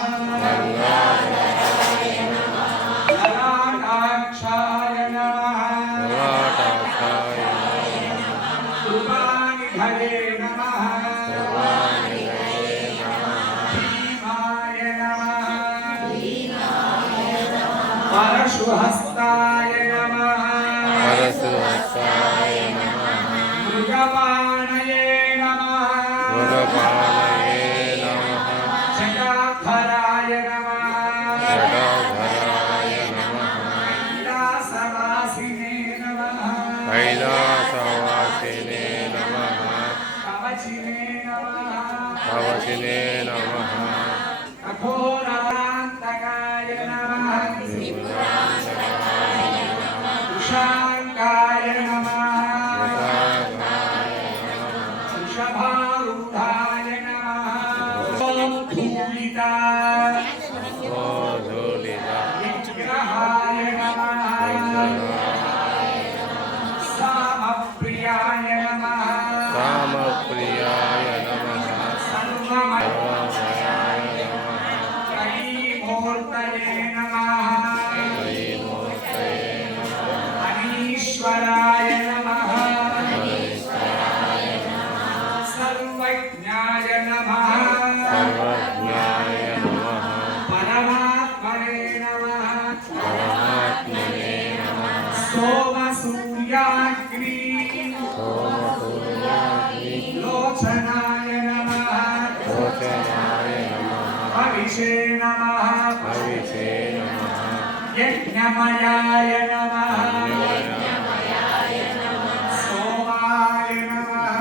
ललाटाक्षाय नमः ललाटाक्षाय कृपानिधये नमः भीमाय नमः परशुहस्ताय नमः परशुहस्ताय नमः मृगपाणये नमः मृगपालये नमः जटाधराय नमः जटाधराय नमः कैलासवासिने नमः कैलासवासिने नमः कवचिने नमः कवचिने नमः कठोरान्तकाय नमः उषाङ्काय नमः वृषभारूढाय नमः धूलिता ओ धूलिता विग्रहाय नमः सामप्रियाय नमः रामप्रियाय नमः सर्वमय सर्वमयाय नमः त्रयीमूर्तये नमः त्रयीमूर्तये नमः अनीश्वराय नमः सर्वज्ञाय नमः सर्वज्ञाय नमः परमात्मने नमः परमात्मने नमः सोमसूर्याग्नि सोमसूर्याग्नि लोचनाय नमः लोचनाय नमः हविषे नमः हविषे नमः यज्ञमयाय नमः सोमाय नमः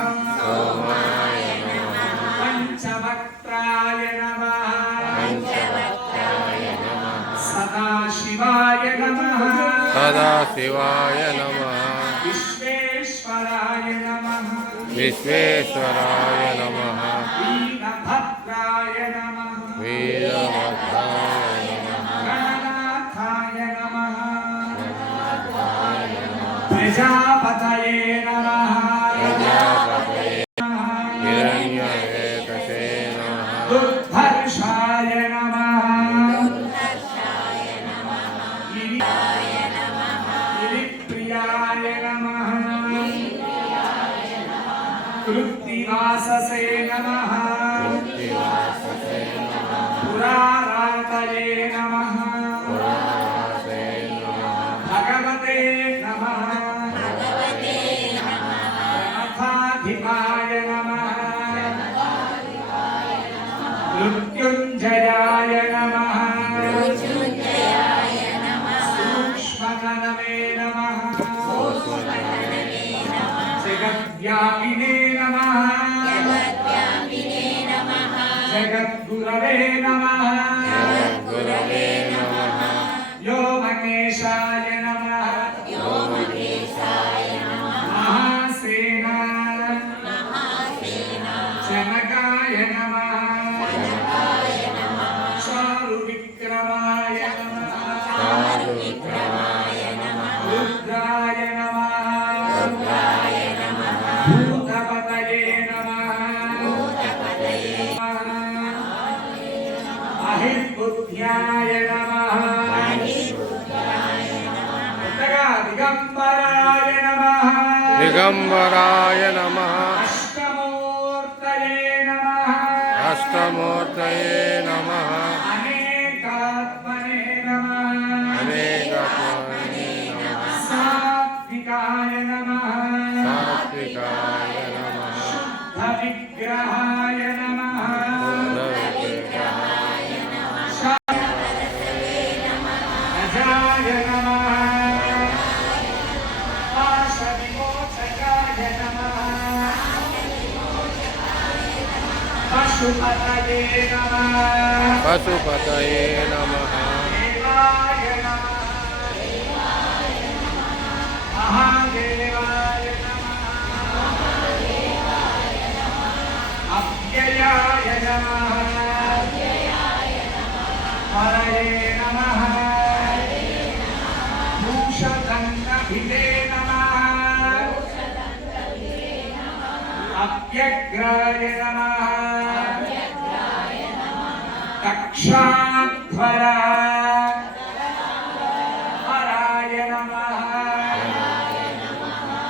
शिवाय नमः विश्वेश्वराय नमः विश्वेश्वराय नमः वीरभद्राय नमः वीरभद्राय नमः गणनाथाय नमः प्रजापतये नमः हिरण्यकेतसे नमः दुर्धर्षाय नमः गिरिप्रियाय नमः कृत्तिवाससे नमः कृत्तिवाससे नमः पुरारातये नमः पुरासे नमः भगवते नमः प्रमथाधिपाय नमः मृत्युञ्जयाय नमः सूक्ष्मगणवे नमः जगद्व्यापिने नमः जगद्गुरवे नमः गुरवे नमः व्योमकेशाय नमः महासेना जनकाय नमः चारुविक्रमाय नमः चारुविक्रमाय नमः रुद्राय नमः भूतपतये नमः अहिर्बुद्ध्याय नमः दिगंबराय नमः दिगंबराय नमः अष्टमूर्तये नमः अष्टमूर्तये नमः अनेकात्मने नमः अनेकात्मने नमः सात्विकाय नमः सात्विकाय नमः शुद्धविग्रहाय नमः बुद्धविग्रहाय अजाय नमः पाशविमोचकाय नमः पशुपतये नमः पशुपतये नमः देवाय नमः महादेवाय नमः अव्ययाय नमः हरये नमः भूषदण्डभिदे नमः अव्यग्राय नमः कक्षाध्वरा हराय नमः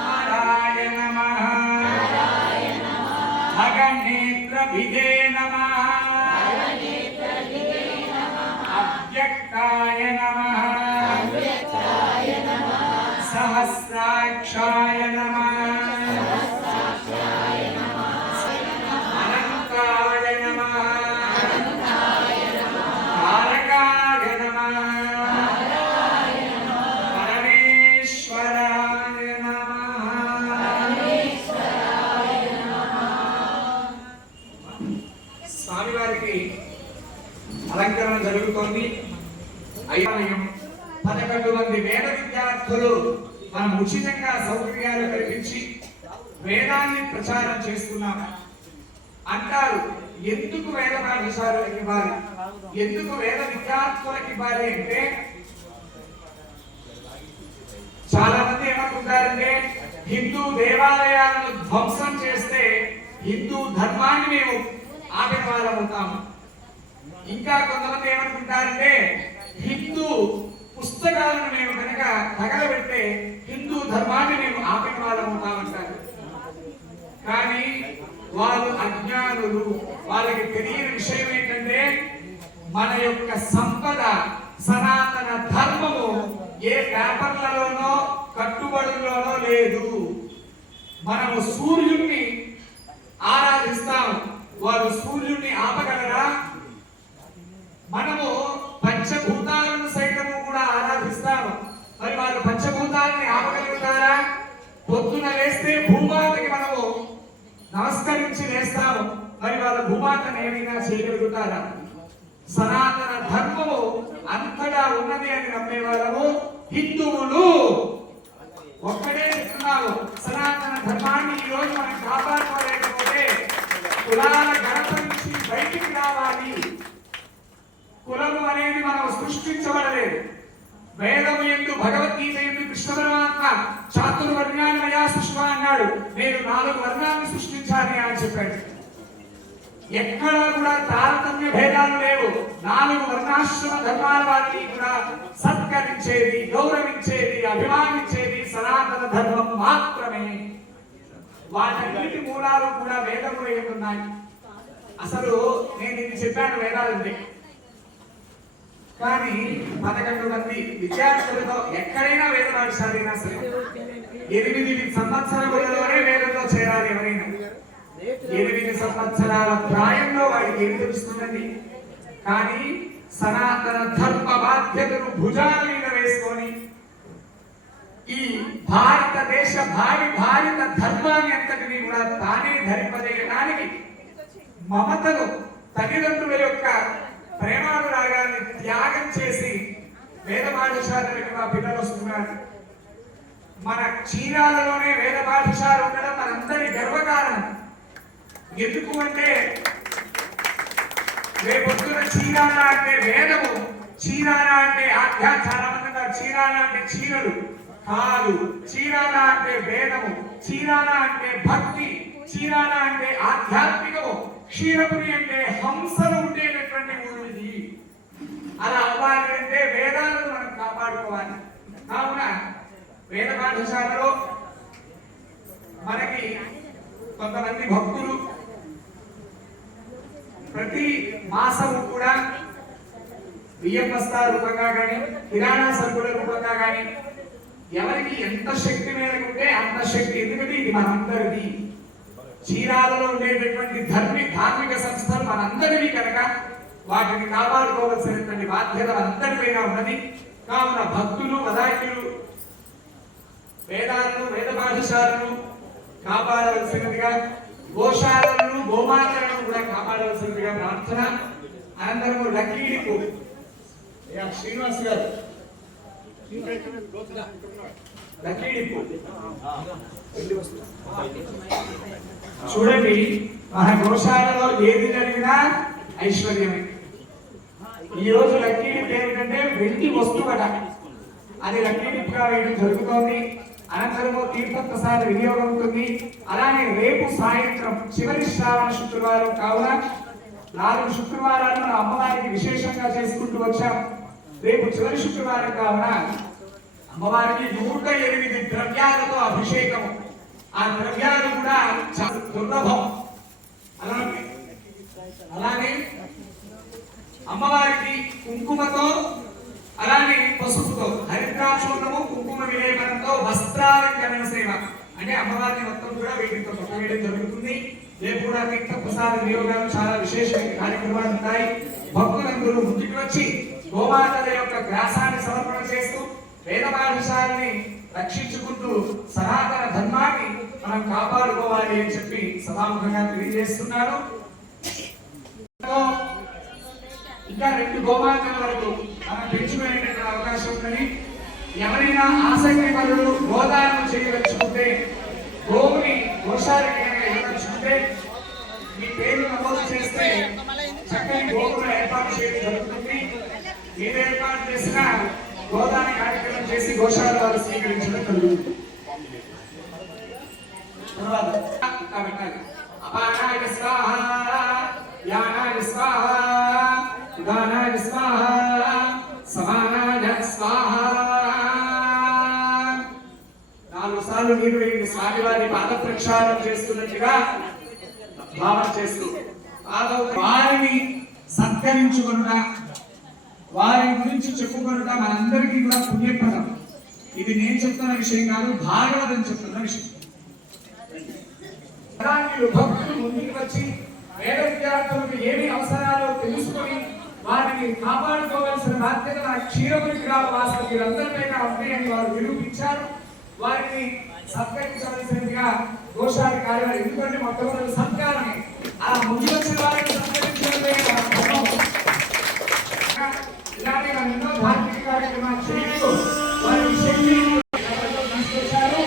हराय नमः भगनेत्रभिदे नमः अव्यक्ताय नमः सहस्राक्षाय नमः अनन्ताय नमः तारकाय नमः परमेश्वराय नमः స్వామివారికి అలంకరణ జరుగుతోంది. అయ్యాలయం 11 మంది వేద విద్యార్థులు మనం ఉచితంగా సౌకర్యాలు కల్పించి వేదాన్ని ప్రచారం చేస్తున్నాము అంటారు. ఎందుకు వేద పాఠశాలకు ఇవ్వాలి, ఎందుకు వేద విద్యార్థులకు ఇవ్వాలి అంటే చాలా మంది ఏమనుకుంటారంటే హిందూ దేవాలయాలను ధ్వంసం చేస్తే హిందూ ధర్మాన్ని మేము ఆపిన వాళ్ళం అవుతాము. ఇంకా కొంతమంది ఏమనుకుంటారంటే హిందూ పుస్తకాలను మేము కనుక తగలబెడితే హిందూ ధర్మాన్ని మేము ఆపిన వాళ్ళం అవుతామంటారు. కానీ వాళ్ళు అజ్ఞానులు. వాళ్ళకి తెలియని విషయం ఏంటంటే మన యొక్క సంపద సనాతన ధర్మము ఏ పేపర్లలోనో కట్టుబడుల్లోనో లేదు. మనము సూర్యుడిని ఆరాధిస్తాము, వారు సూర్యుడిని ఆపగలరా? మనము పంచభూతాలను సైతము కూడా ఆరాధిస్తాము, మరి వాళ్ళు పంచభూతాలని ఆపగలుగుతారా? పొద్దున లేస్తే భూమాతకి మనము నమస్కరించి లేస్తాము, మరి వాళ్ళ భూమాతను ఏమైనా చేయగలుగుతారా? సనాతన ధర్మము అంతటా ఉన్నది అని నమ్మే వాళ్ళము హిందువులు ఒక్కడే చెప్తున్నారు, సనాతన ధర్మాన్ని ఈ రోజు మనం కాపాడుకోలేకపోతే కులాల గడప నుంచి బయటికి రావాలి. కులము అనేది మనం సృష్టించబడలేదు. వేదము యందు భగవద్గీత యందు కృష్ణ పరమాత్మ చాతుర్వర్ణాన్ని మయా సృష్టి అన్నాడు. నేను 4 వర్ణాలను సృష్టించాలి అని చెప్పాడు. ఎక్కడా కూడా తారతమ్య భేదాలు లేవు. 4 వర్ణాశ్రమ ధర్మాల వారిని కూడా సత్కరించేది, గౌరవించేది, అభిమానించేది సనాతన ధర్మం మాత్రమే. వాటన్నిటి మూలాలు కూడా వేదములు ఉన్నాయి. అసలు నేను ఇది చెప్పాను వేదాలంటే, కానీ 11 మంది విద్యార్థులతో ఎక్కడైనా వేద పాఠశాలైనా సరే 8 సంవత్సరాలలోనే వేదంలో చేరాలి. ఎవరైనా 8 సంవత్సరాల ప్రాయంలో వాడికి ఏం తెలుస్తుందండి? కానీ సనాతన ధర్మ బాధ్యతను భుజాల మీద వేసుకొని ఈ భారతదేశ భారత ధర్మాన్ని అంతటినీ కూడా తానే ధరింపజేయడానికి మమతను, తల్లిదండ్రుల యొక్క ప్రేమానురాగాన్ని త్యాగం చేసి వేద పాఠశాలకు మా పిల్లలు వస్తున్నారు. మన చీరాలలోనే వేద పాఠశాల ఉండడం మనందరి గర్వకారణం. ఎందుకు అంటే రేపొద్దున చీరాల అంటే వేదము, చీరాల అంటే చాలా మంది చీరాల అంటే చీరలు కాదు, చీరాల అంటే వేదము, చీరాల అంటే భక్తి, చీరాల అంటే ఆధ్యాత్మికము, క్షీరపురి అంటే హంసలు ఉండేటటువంటి ఊరు ఇది. అలా అవ్వాలి అంటే వేదాలను మనం కాపాడుకోవాలి. కావున వేద పాఠశాలలో మనకి కొంతమంది భక్తులు ప్రతి మాసము కూడా బియ్యం బస్తా రూపంగా కానీ, కిరాణా సరుకుల రూపంగా కానీ ఎవరికి ఎంత శక్తి మేరకు ఉంటే అంత శక్తి, ఎందుకంటే ఇది మనందరిది. చీరాలలో ఉండేటటువంటి ధార్మిక సంస్థలు మనందరివి కనుక వాటిని కాపాడుకోవాల్సినటువంటి బాధ్యత అందరిపైన ఉన్నది. కావున భక్తులు, వదాయికులు వేదాలను, వేద పాఠశాలను కాపాడవలసినదిగా, గోశాలను, గోమాతలను కూడా కాపాడవలసినదిగా ప్రార్థన. అనంతరము లక్కీడిపు శ్రీనివాస్ గారు లక్కీడిపు చూడండి, మన గోశాలలో ఏది జరిగినా ఐశ్వర్యమే. ఈ రోజు లక్కీడిప్ ఏమిటంటే వెండి వస్తువట, అది లక్కీడిప్గా వేయడం జరుగుతోంది. అనంతరము తీర్థ ప్రసాద వినియోగం ఉంటుంది. అలానే రేపు సాయంత్రం చివరి శ్రావణ శుక్రవారం కావున 4 శుక్రవారాలు మన అమ్మవారికి విశేషంగా చేసుకుంటూ వచ్చాం. రేపు చివరి శుక్రవారం కావున అమ్మవారికి 108 ద్రవ్యాలతో అభిషేకం. ఆ ద్రవ్యాలు కూడా దుర్లభం. అలానే అమ్మవారికి కుంకుమతో, అలానే పసుపుతో, హరిద్రాచూర్ణము, కుంకుమ విలేపనంతో వస్త్రాలంకరణ సేవ అంటే అమ్మవారిని మొత్తం కూడా వీటితో వేయడం జరుగుతుంది. రేపు కూడా తీర్థ ప్రసాద వినియోగాలు చాలా విశేషమైన కార్యక్రమాలు ఉంటాయి. భక్తులందరూ ముందుకు వచ్చి గోమాతల యొక్క గ్రాసాన్ని సమర్పణ చేస్తూ వేద పాఠశాలని రక్షించుకుంటూ సనాతన ధర్మాన్ని మనం కాపాడుకోవాలి అని చెప్పి సభాముఖంగా తెలియజేస్తున్నాను. ఇంకా 2 గోమాతల వరకు మనం పెంచుకునేటువంటి అవకాశం ఉందని, ఎవరైనా ఆసక్తి పరులు గోదానం చేయదలుచుకుంటే, గోవుని గోశాలకి ఇవ్వదలుచుకుంటే మీ పేరు నమోదు చేస్తే చక్కని గోవుల ఏర్పాటు చేయడం జరుగుతుంది. మీరు ఏర్పాటు చేసిన గోదాన కార్యక్రమం చేసి గోశాల వారు స్వీకరించడం జరుగుతుంది. అపానాయ స్వాహ, యానాయ స్వాహ, ఉదానాయ స్వాహ, సమానాయ స్వాహ. 4 సార్లు నీరు వేయండి. స్వామివారి పాద ప్రక్షాళన చేస్తున్నట్టుగా భావన చేస్తూ వారిని సత్కరించుకున్నా, వారి గురించి చెప్పుకున్నా మనందరికీ కూడా పుణ్యప్రదం. ఇది నేను చెప్తున్న విషయం కాదు, భాగవతం చెప్తున్న విషయం. భక్తులు ముందుకు వచ్చి వేద విద్యార్థులకు ఏమి అవసరాలు తెలుసుకొని వారిని కాపాడుకోవాల్సిన బాధ్యత మన క్షీరపురి గ్రామ వాసులు వీరందరిపైన ఉన్నాయని వారు నిరూపించారు. వారిని సత్కరించవలసిందిగా గోశాల కార్యవారు, ఎందుకంటే మొట్టమొదటి సత్కారమే. ఆ ముందు వచ్చిన వారిని సత్కరించడమే ఇలాంటి ఎన్నో ధార్మిక కార్యక్రమాలు చేస్తూ వారి శక్తి తీసుకొచ్చారు.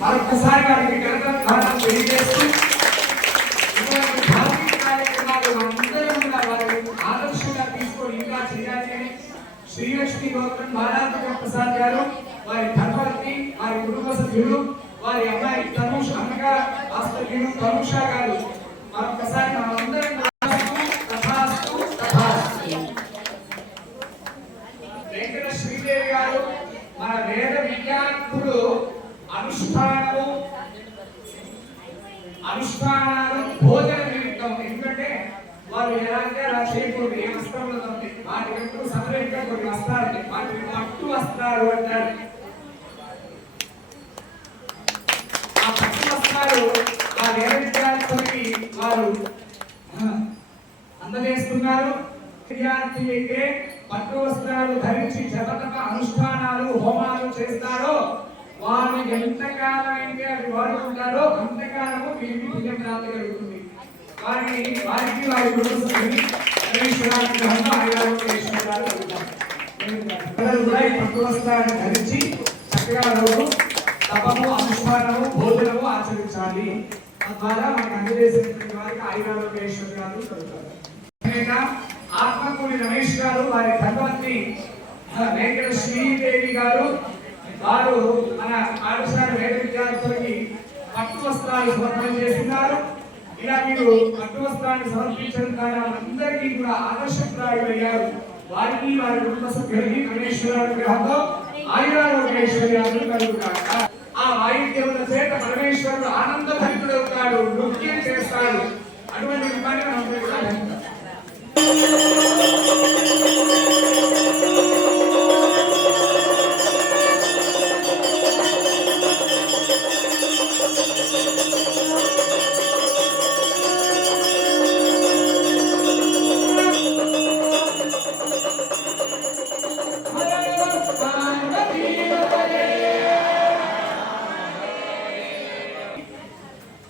మరొకసారి వారికి ఘనత తెలియజేస్తూ ఇటువంటి ధార్మిక కార్యక్రమాలు మనందరం కూడా వారిని ఆదర్శంగా తీసుకొని ఇంకా చేయాలని శ్రీలక్ష్మి గోత్రం బాలాత్మక ప్రసాద్ గారు వారి ధర్మపత్ని వారి కుటుంబ సభ్యులు వారి అమ్మాయి తనుష్ అన్నగా ఆస్తికులు తనుష గారు మరొకసారి మనందరం వెంకట శ్రీదేవి గారు మన వేద విద్యార్థులు అనుష్ఠానాలు భోజన నిమిత్తం ఎందుకంటే వాళ్ళు ఎలాంటి అలా చేయకూడదు ఏ వస్త్రంలో ఉంది వాటి యొక్క సపరేట్గా కొన్ని వస్త్రాలు వాటిని పట్టు వస్త్రాలు అంటారు ఆ పట్టు వస్త్రాలు ఆ వేద విద్యార్థులకి వారు అందజేస్తున్నారు విద్యార్థి అయితే పట్టు వస్త్రాలు ధరించి జపతప అనుష్ఠానాలు హోమాలు చేస్తారో వారు ఎంతకాలం అయితే అది వాడుకుంటారో అంతకాలము వీరికి పుణ్యం ప్రాప్తి కలుగుతుంది వారికి వారి కుటుంబాన్ని కూడా ఈ పట్టు వస్త్రాన్ని ధరించి చక్కగా రోజు తపము అనుష్ఠానము భోజనము ఆచరించాలి తద్వారా మనకు అందజేసినటువంటి వారికి ఆయురారోగ్యేశ్వరాలు కలుగుతారు. ఆత్మకూరి రమేష్ గారు వారి ధర్మపత్ని వెంకట శ్రీదేవి గారు వారు మన పాఠశాల వేద విద్యార్థులకి పట్టు వస్త్రాలు సమర్పణ చేస్తున్నారు. ఇలా మీరు పట్టు వస్త్రాన్ని సమర్పించడం ద్వారా అందరికీ కూడా ఆదర్శప్రాయులయ్యారు. వారికి వారి కుటుంబ సభ్యులకి పరమేశ్వర గ్రహంలో ఆయురారోగ్యేశ్వర్యాలు కలుగుతారు. ఆ వాయుదేవుల చేత పరమేశ్వరుడు ఆనంద భరితుడవుతాడు, నృత్యం చేస్తాడు. అటువంటి విధాన్ని మనం కూడా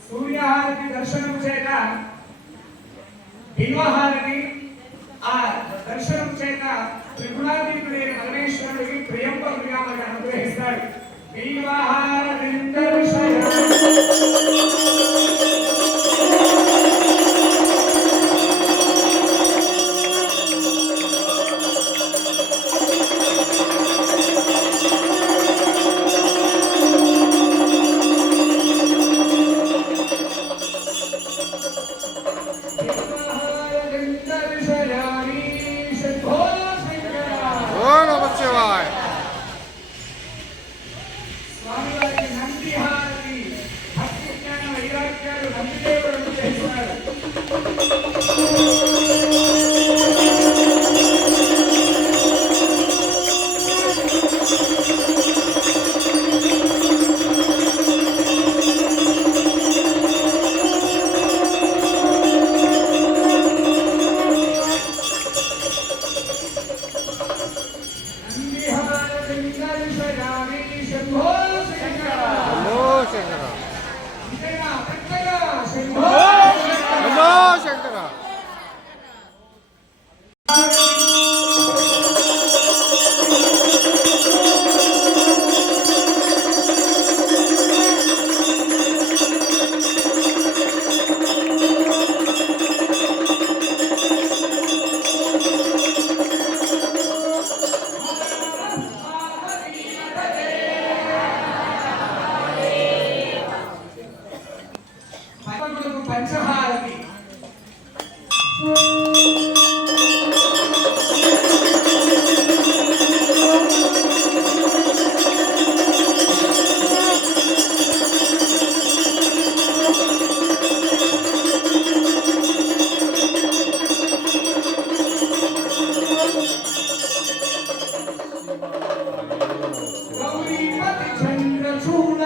సూర్యహారతి దర్శనం చేత బిల్వహారతి ఆ దర్శనం చేత త్రిగుణాతీతుడైన పరమేశ్వరుడికి ప్రియంపరుగా మనకు అనుగ్రహిస్తాడు. బిల్వహారతి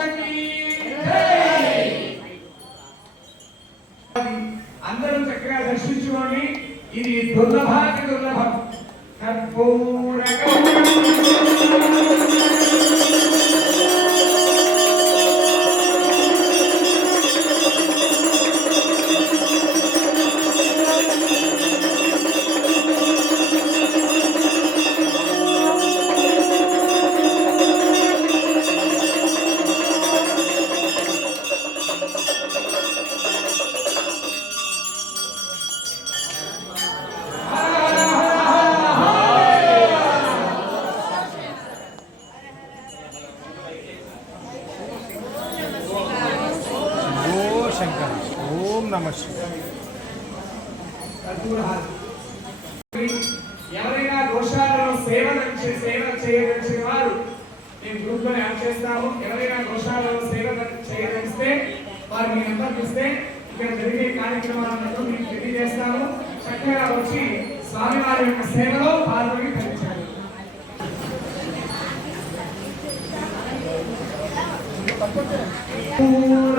మాతకి జై. అందరూ చక్కగా దర్శించుకోండి. ఇది దుర్లభాతి దుర్లభం. కర్పూర శంకర్ ఓం నమః శివాయ. ఎవరైనా గోశాలలో సేవ చేయదలిచిన వారు మేము గ్రూప్ లో యాడ్ చేస్తాము. ఎవరైనా గోశాలలో సేవ చేయదలిస్తే వారు మీ నెంబర్ ఇస్తే ఇక్కడ జరిగే కార్యక్రమాలను మీకు తెలియజేస్తాము. చక్కగా వచ్చి స్వామివారి యొక్క సేవలో పాల్గొని ధరించాలి. ఓం